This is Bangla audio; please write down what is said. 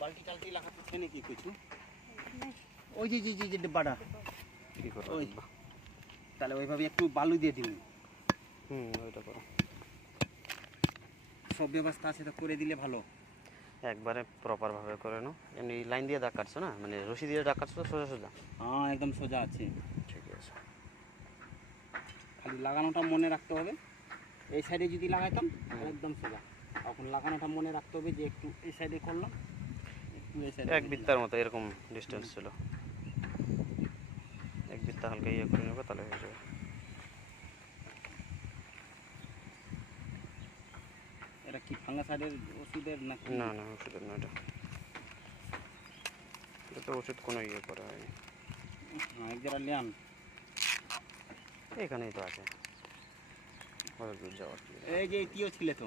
বালতি টালতি লাগাতে চাই নাকি কিছু? ওই যে যে যে যে ডিব্বাটা কি করবো? ওই তাহলে ওইভাবে একটু বালু দিয়ে দিন। ওইটা করো। সব ব্যবস্থা আছে তো করে দিলে ভালো। একবারে প্রপার ভাবে করে নাও। এমনি লাইন দিয়ে দাগ কাটছো না, মানে রশি দিয়ে দাগ কাটছো সোজা সোজা? হ্যাঁ একদম সোজা আছে। ঠিক আছে। খালি লাগানোটা মনে রাখতে হবে। এই সাইডে যদি লাগাইতাম একদম সোজা। এখন লাগানোটা মনে রাখতে হবে যে একটু এই সাইডে করলাম, একটু এই সাইডে। এক বিত্তার মতো এরকম ডিস্টেন্স ছিল। এক বিত্তা হালকা ইয়ে করে নেবো তাহলে হয়ে যাবে। এটা কি ফাঙ্গাসাইডের ওষুধের না? না না ওষুধের না, এটা তো ওষুধ কোনো ইয়ে করা হয়নি। এক জায়গা লিয়ান এখানেই তো আছে, কত দূর যাওয়ার কি। এই যে এটিও ছিল তো।